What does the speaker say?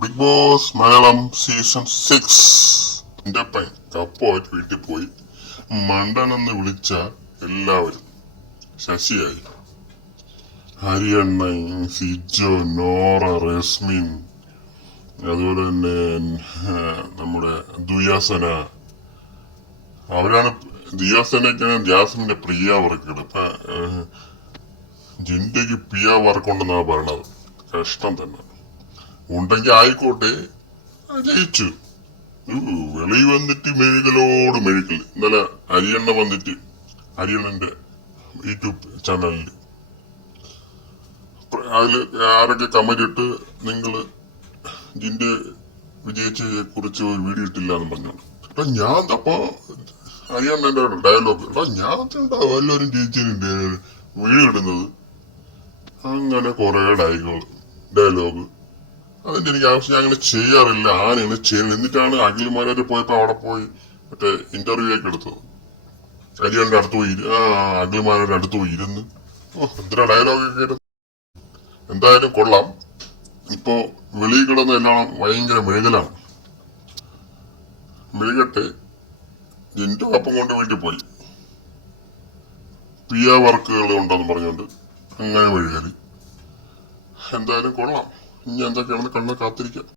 Big boss Malayalam season six എന്റെ പയ്യൻ കപ്പമായിട്ട് വീട്ടിൽ പോയി മണ്ടനെന്ന് വിളിച്ച എല്ലാവരും ശശിയായി. ഹരിയണ്ണൻ സിജോ നോറ റസ്മിൻ അതുപോലെ തന്നെ നമ്മുടെ ദുയാസന. അവരാണ് ദിയാസനൊക്കെയാണ് ജാസ്മിന്റെ പ്രിയ വർക്കുകൾ ഇപ്പൊ ജിൻഡയ്ക്ക് പിയ വർക്കുണ്ടെന്നാണ് പറയണത് കഷ്ടം തന്നെ. ഉണ്ടെങ്കിൽ ആയിക്കോട്ടെ. ജയിച്ചു. വെളി വന്നിട്ട് മെഴുകലോട് മെഴുകൽ ഇന്നലെ അരിയണ്ണ വന്നിട്ട് അരിയണ്ണന്റെ യൂട്യൂബ് ചാനലിൽ അതിൽ ആരൊക്കെ കമന്റ് ഇട്ട് നിങ്ങൾ ജിന്റെ വിജയിച്ചയെ കുറിച്ച് ഒരു വീഡിയോ ഇട്ടില്ല എന്ന് പറഞ്ഞു അപ്പൊ ഞാൻ അപ്പൊ അരിയണ്ണന്റെ ഡയലോഗ് എടാ ഞാൻ എല്ലാവരും ജയിച്ചതിന്റെ വീഡിയോ ഇടുന്നത്? അങ്ങനെ കൊറേ ഡയലോഗ് ഡയലോഗ് അതിന്റെ എനിക്ക് ആവശ്യം. ഞാൻ അങ്ങനെ ചെയ്യാറില്ല. ആരാണ് ചെയ്യുന്നത് എന്നിട്ടാണ് അഖിലുമാരെ പോയപ്പോ അവിടെ പോയി മറ്റേ ഇന്റർവ്യൂ ഒക്കെ എടുത്തത്. അരിയാളുടെ അടുത്ത് പോയി ആ അഖിലുമാരുടെ അടുത്ത് പോയി ഇരുന്ന്. എന്തിനാ ഡയലോഗ് ഒക്കെ എന്തായാലും കൊള്ളാം. ഇപ്പോ വെളിയിൽ കിടന്ന എല്ലാം ഭയങ്കര മെഴുകലാണ് മെഴുകട്ടെ എന്റെ അപ്പം കൊണ്ട് വീട്ടിൽ പോയി. പിയ വർക്കുകൾ ഉണ്ടെന്ന് പറഞ്ഞുകൊണ്ട് അങ്ങനെ മെഴുകൽ എന്തായാലും കൊള്ളാം. ഇനി എന്തൊക്കെയാണെന്ന് കണ്ണ് കാത്തിരിക്കാം.